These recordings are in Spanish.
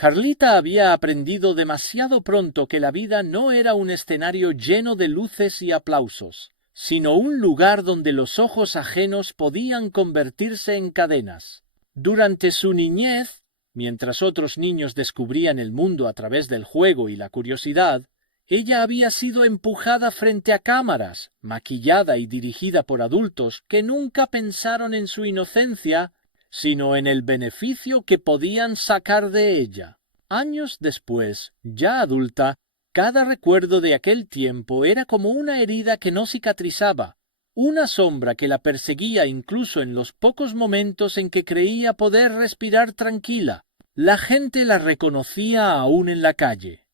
Carlita había aprendido demasiado pronto que la vida no era un escenario lleno de luces y aplausos, sino un lugar donde los ojos ajenos podían convertirse en cadenas. Durante su niñez, mientras otros niños descubrían el mundo a través del juego y la curiosidad, ella había sido empujada frente a cámaras, maquillada y dirigida por adultos que nunca pensaron en su inocencia, sino en el beneficio que podían sacar de ella. Años después, ya adulta, cada recuerdo de aquel tiempo era como una herida que no cicatrizaba, una sombra que la perseguía incluso en los pocos momentos en que creía poder respirar tranquila. La gente la reconocía aún en la calle.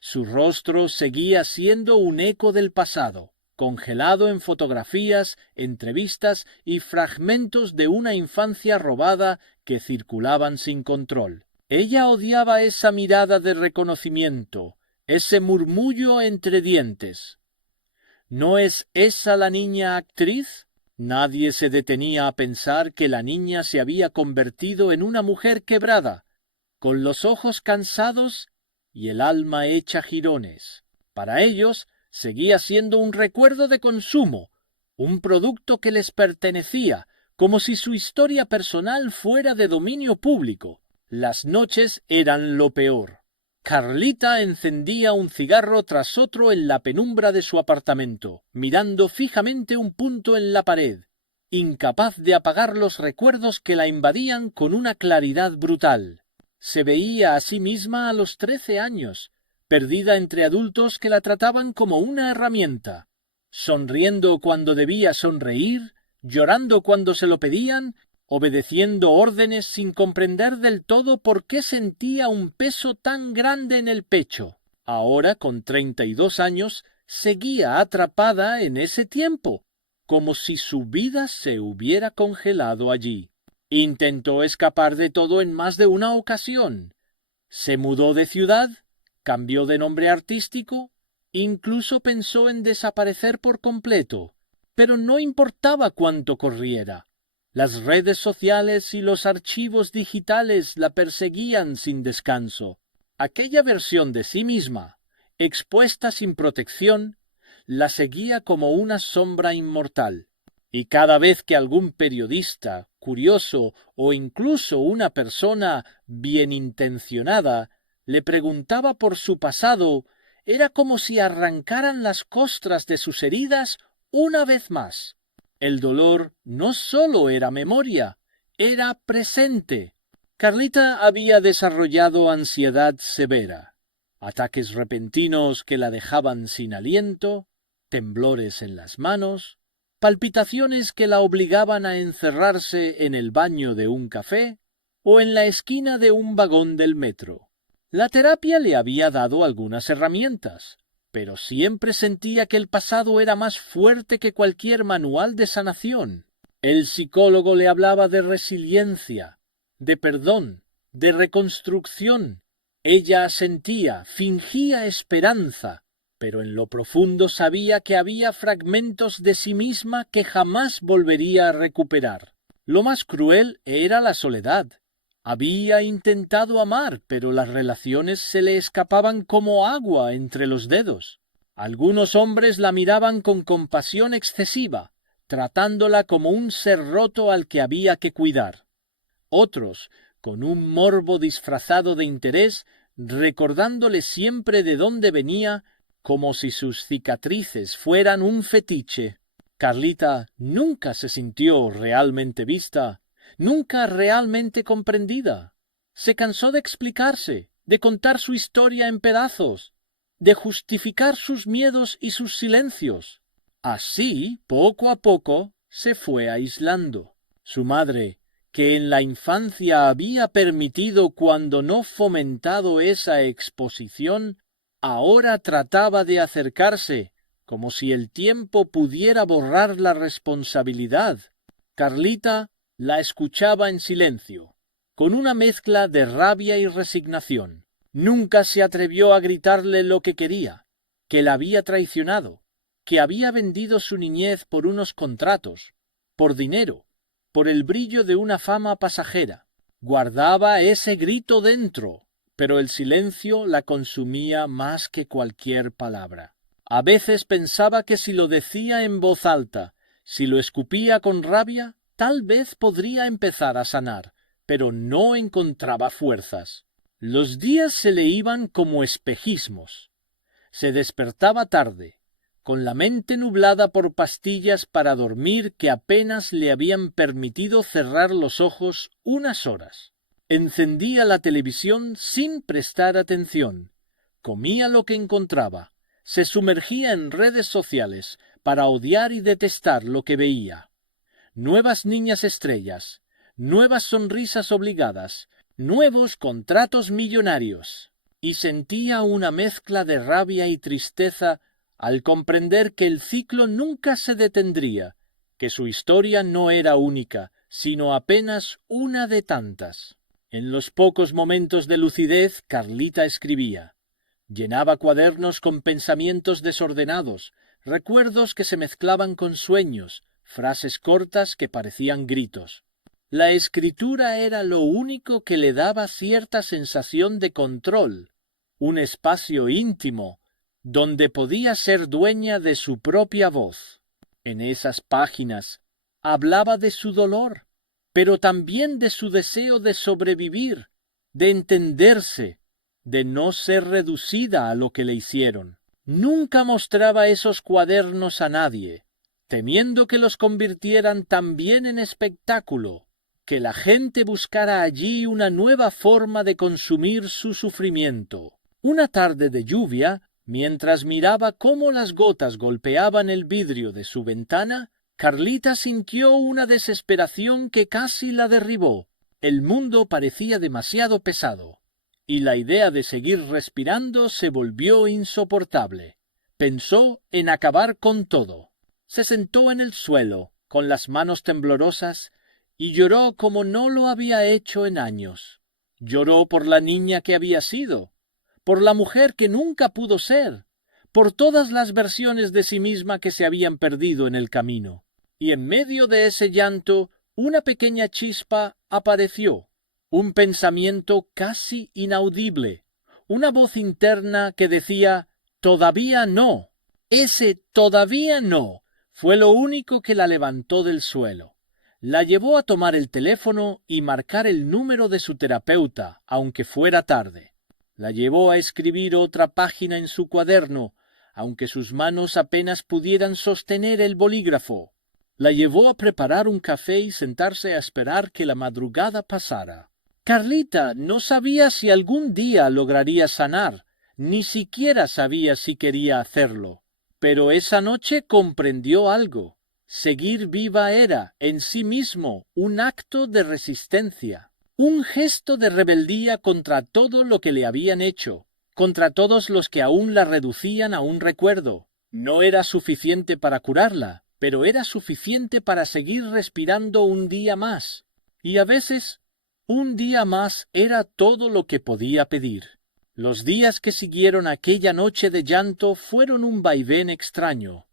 Su rostro seguía siendo un eco del pasado, congelado en fotografías, entrevistas y fragmentos de una infancia robada que circulaban sin control. Ella odiaba esa mirada de reconocimiento, ese murmullo entre dientes. ¿No es esa la niña actriz? Nadie se detenía a pensar que la niña se había convertido en una mujer quebrada, con los ojos cansados y el alma hecha jirones. Para ellos seguía siendo un recuerdo de consumo, un producto que les pertenecía, como si su historia personal fuera de dominio público. Las noches eran lo peor. Carlita encendía un cigarro tras otro en la penumbra de su apartamento, mirando fijamente un punto en la pared, incapaz de apagar los recuerdos que la invadían con una claridad brutal. Se veía a sí misma a los 13 años, perdida entre adultos que la trataban como una herramienta, sonriendo cuando debía sonreír, llorando cuando se lo pedían, obedeciendo órdenes sin comprender del todo por qué sentía un peso tan grande en el pecho. Ahora, con 32 años, seguía atrapada en ese tiempo, como si su vida se hubiera congelado allí. Intentó escapar de todo en más de una ocasión. Se mudó de ciudad, cambió de nombre artístico, incluso pensó en desaparecer por completo, pero no importaba cuánto corriera. Las redes sociales y los archivos digitales la perseguían sin descanso. Aquella versión de sí misma, expuesta sin protección, la seguía como una sombra inmortal. Y cada vez que algún periodista, curioso o incluso una persona bienintencionada le preguntaba por su pasado, era como si arrancaran las costras de sus heridas una vez más. El dolor no sólo era memoria, era presente. Carlita había desarrollado ansiedad severa, ataques repentinos que la dejaban sin aliento, temblores en las manos, palpitaciones que la obligaban a encerrarse en el baño de un café o en la esquina de un vagón del metro. La terapia le había dado algunas herramientas, pero siempre sentía que el pasado era más fuerte que cualquier manual de sanación. El psicólogo le hablaba de resiliencia, de perdón, de reconstrucción. Ella asentía, fingía esperanza, pero en lo profundo sabía que había fragmentos de sí misma que jamás volvería a recuperar. Lo más cruel era la soledad. Había intentado amar, pero las relaciones se le escapaban como agua entre los dedos. Algunos hombres la miraban con compasión excesiva, tratándola como un ser roto al que había que cuidar. Otros, con un morbo disfrazado de interés, recordándole siempre de dónde venía, como si sus cicatrices fueran un fetiche. Carlita nunca se sintió realmente vista, nunca realmente comprendida. Se cansó de explicarse, de contar su historia en pedazos, de justificar sus miedos y sus silencios. Así, poco a poco, se fue aislando. Su madre, que en la infancia había permitido cuando no fomentado esa exposición, ahora trataba de acercarse, como si el tiempo pudiera borrar la responsabilidad. Carlita la escuchaba en silencio, con una mezcla de rabia y resignación. Nunca se atrevió a gritarle lo que quería, que la había traicionado, que había vendido su niñez por unos contratos, por dinero, por el brillo de una fama pasajera. Guardaba ese grito dentro, pero el silencio la consumía más que cualquier palabra. A veces pensaba que si lo decía en voz alta, si lo escupía con rabia, tal vez podría empezar a sanar, pero no encontraba fuerzas. Los días se le iban como espejismos. Se despertaba tarde, con la mente nublada por pastillas para dormir que apenas le habían permitido cerrar los ojos unas horas. Encendía la televisión sin prestar atención. Comía lo que encontraba. Se sumergía en redes sociales para odiar y detestar lo que veía. Nuevas niñas estrellas, nuevas sonrisas obligadas, nuevos contratos millonarios. Y sentía una mezcla de rabia y tristeza al comprender que el ciclo nunca se detendría, que su historia no era única, sino apenas una de tantas. En los pocos momentos de lucidez, Carlita escribía. Llenaba cuadernos con pensamientos desordenados, recuerdos que se mezclaban con sueños, frases cortas que parecían gritos. La escritura era lo único que le daba cierta sensación de control, un espacio íntimo, donde podía ser dueña de su propia voz. En esas páginas hablaba de su dolor, pero también de su deseo de sobrevivir, de entenderse, de no ser reducida a lo que le hicieron. Nunca mostraba esos cuadernos a nadie, temiendo que los convirtieran también en espectáculo, que la gente buscara allí una nueva forma de consumir su sufrimiento. Una tarde de lluvia, mientras miraba cómo las gotas golpeaban el vidrio de su ventana, Carlita sintió una desesperación que casi la derribó. El mundo parecía demasiado pesado, y la idea de seguir respirando se volvió insoportable. Pensó en acabar con todo. Se sentó en el suelo, con las manos temblorosas, y lloró como no lo había hecho en años. Lloró por la niña que había sido, por la mujer que nunca pudo ser, por todas las versiones de sí misma que se habían perdido en el camino. Y en medio de ese llanto, una pequeña chispa apareció, un pensamiento casi inaudible, una voz interna que decía «todavía no». Ese «todavía no» fue lo único que la levantó del suelo. La llevó a tomar el teléfono y marcar el número de su terapeuta, aunque fuera tarde. La llevó a escribir otra página en su cuaderno, aunque sus manos apenas pudieran sostener el bolígrafo. La llevó a preparar un café y sentarse a esperar que la madrugada pasara. Carlita no sabía si algún día lograría sanar, ni siquiera sabía si quería hacerlo. Pero esa noche comprendió algo. Seguir viva era, en sí mismo, un acto de resistencia, un gesto de rebeldía contra todo lo que le habían hecho, contra todos los que aún la reducían a un recuerdo. No era suficiente para curarla, pero era suficiente para seguir respirando un día más. Y a veces, un día más era todo lo que podía pedir. Los días que siguieron aquella noche de llanto fueron un vaivén extraño.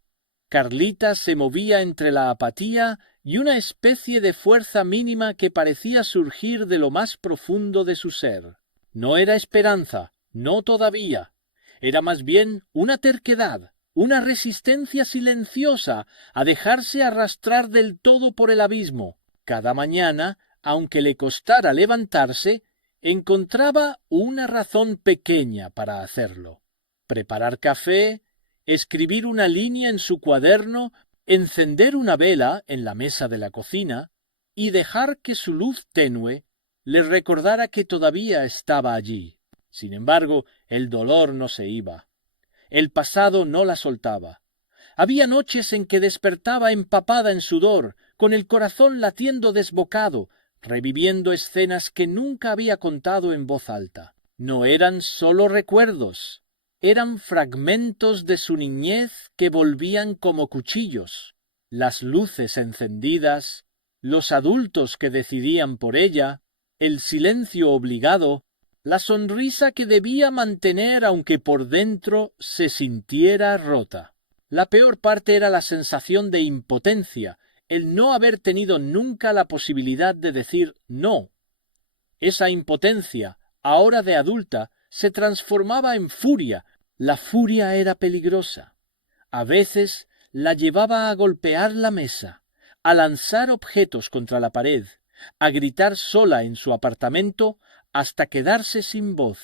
Carlita se movía entre la apatía y una especie de fuerza mínima que parecía surgir de lo más profundo de su ser. No era esperanza, no todavía. Era más bien una terquedad, una resistencia silenciosa a dejarse arrastrar del todo por el abismo. Cada mañana, aunque le costara levantarse, encontraba una razón pequeña para hacerlo. Preparar café, escribir una línea en su cuaderno, encender una vela en la mesa de la cocina y dejar que su luz tenue le recordara que todavía estaba allí. Sin embargo, el dolor no se iba. El pasado no la soltaba. Había noches en que despertaba empapada en sudor, con el corazón latiendo desbocado, reviviendo escenas que nunca había contado en voz alta. No eran sólo recuerdos. Eran fragmentos de su niñez que volvían como cuchillos. Las luces encendidas, los adultos que decidían por ella, el silencio obligado, la sonrisa que debía mantener aunque por dentro se sintiera rota. La peor parte era la sensación de impotencia, el no haber tenido nunca la posibilidad de decir no. Esa impotencia, ahora de adulta, se transformaba en furia. La furia era peligrosa. A veces la llevaba a golpear la mesa, a lanzar objetos contra la pared, a gritar sola en su apartamento hasta quedarse sin voz.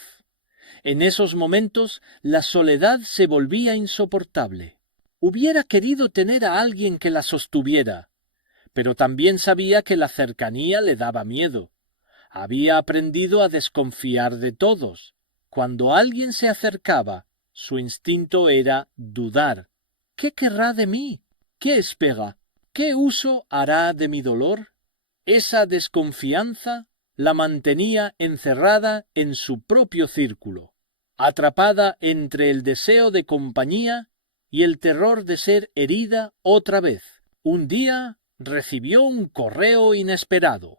En esos momentos la soledad se volvía insoportable. Hubiera querido tener a alguien que la sostuviera, pero también sabía que la cercanía le daba miedo. Había aprendido a desconfiar de todos. Cuando alguien se acercaba, su instinto era dudar. ¿Qué querrá de mí? ¿Qué espera? ¿Qué uso hará de mi dolor? Esa desconfianza la mantenía encerrada en su propio círculo, atrapada entre el deseo de compañía y el terror de ser herida otra vez. Un día recibió un correo inesperado.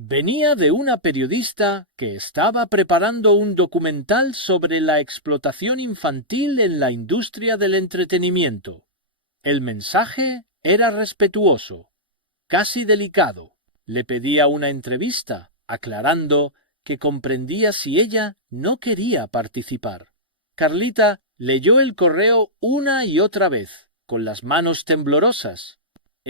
Venía de una periodista que estaba preparando un documental sobre la explotación infantil en la industria del entretenimiento. El mensaje era respetuoso, casi delicado. Le pedía una entrevista, aclarando que comprendía si ella no quería participar. Carlita leyó el correo una y otra vez, con las manos temblorosas.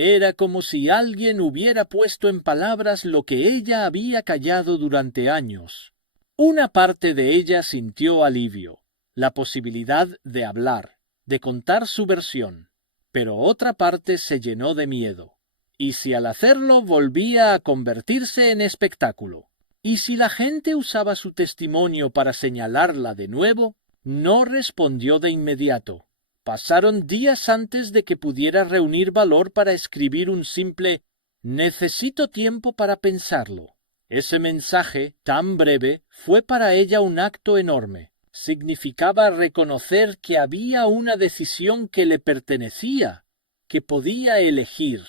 Era como si alguien hubiera puesto en palabras lo que ella había callado durante años. Una parte de ella sintió alivio, la posibilidad de hablar, de contar su versión, pero otra parte se llenó de miedo. ¿Y si al hacerlo volvía a convertirse en espectáculo? ¿Y si la gente usaba su testimonio para señalarla de nuevo? No respondió de inmediato. Pasaron días antes de que pudiera reunir valor para escribir un simple «necesito tiempo para pensarlo». Ese mensaje, tan breve, fue para ella un acto enorme. Significaba reconocer que había una decisión que le pertenecía, que podía elegir.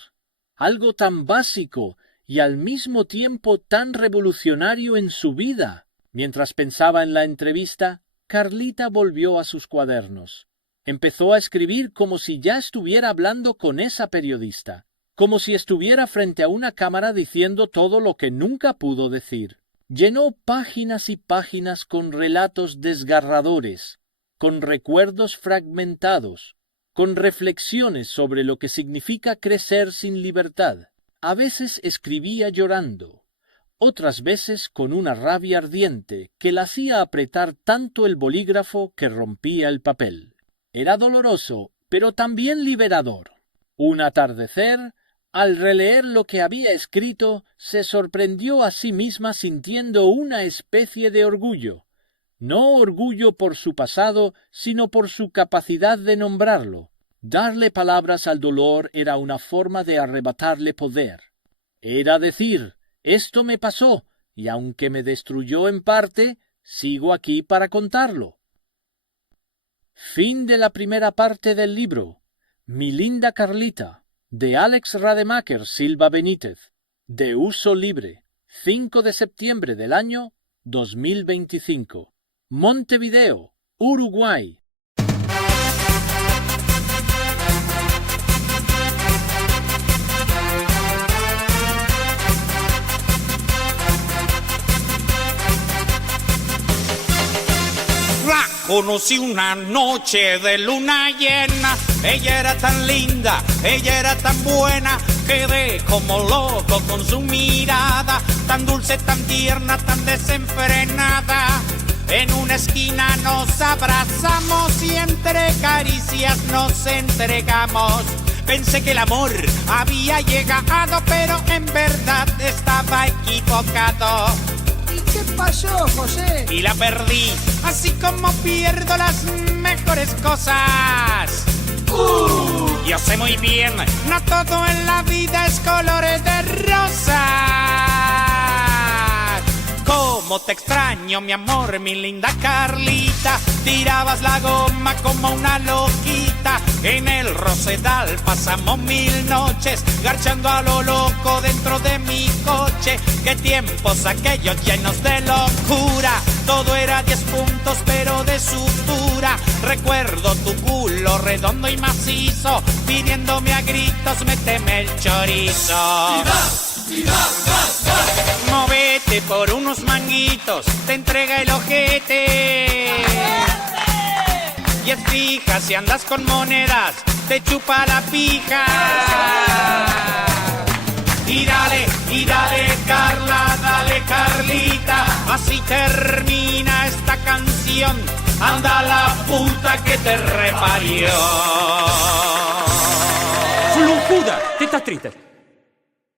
Algo tan básico y al mismo tiempo tan revolucionario en su vida. Mientras pensaba en la entrevista, Carlita volvió a sus cuadernos. Empezó a escribir como si ya estuviera hablando con esa periodista, como si estuviera frente a una cámara diciendo todo lo que nunca pudo decir. Llenó páginas y páginas con relatos desgarradores, con recuerdos fragmentados, con reflexiones sobre lo que significa crecer sin libertad. A veces escribía llorando, otras veces con una rabia ardiente que la hacía apretar tanto el bolígrafo que rompía el papel. Era doloroso, pero también liberador. Un atardecer, al releer lo que había escrito, se sorprendió a sí misma sintiendo una especie de orgullo. No orgullo por su pasado, sino por su capacidad de nombrarlo. Darle palabras al dolor era una forma de arrebatarle poder. Era decir, esto me pasó, y aunque me destruyó en parte, sigo aquí para contarlo. Fin de la primera parte del libro. Mi linda Carlita, de Alex Rademacher Silva Benítez, de uso libre, 5 de septiembre del año 2025. Montevideo, Uruguay. La conocí una noche de luna llena, ella era tan linda, ella era tan buena, quedé como loco con su mirada, tan dulce, tan tierna, tan desenfrenada. En una esquina nos abrazamos y entre caricias nos entregamos. Pensé que el amor había llegado, pero en verdad estaba equivocado. ¿Qué pasó, José? Y la perdí, así como pierdo las mejores cosas. Yo sé muy bien, no todo en la vida es colores de rosa. Cómo te extraño, mi amor, mi linda Carlita. Tirabas la goma como una loquita. En el Rosedal pasamos 1000 noches, garchando a lo loco dentro de mi coche. Qué tiempos aquellos llenos de locura. Todo era 10 puntos pero de sutura. Recuerdo tu culo redondo y macizo, pidiéndome a gritos méteme el chorizo. Movete por unos manguitos, te entrega el ojete. Y es fija, si andas con monedas, te chupa la pija. Y dale, Carla, dale, Carlita, así termina esta canción. Anda la puta que te reparió. Flojuda, tetas tristes.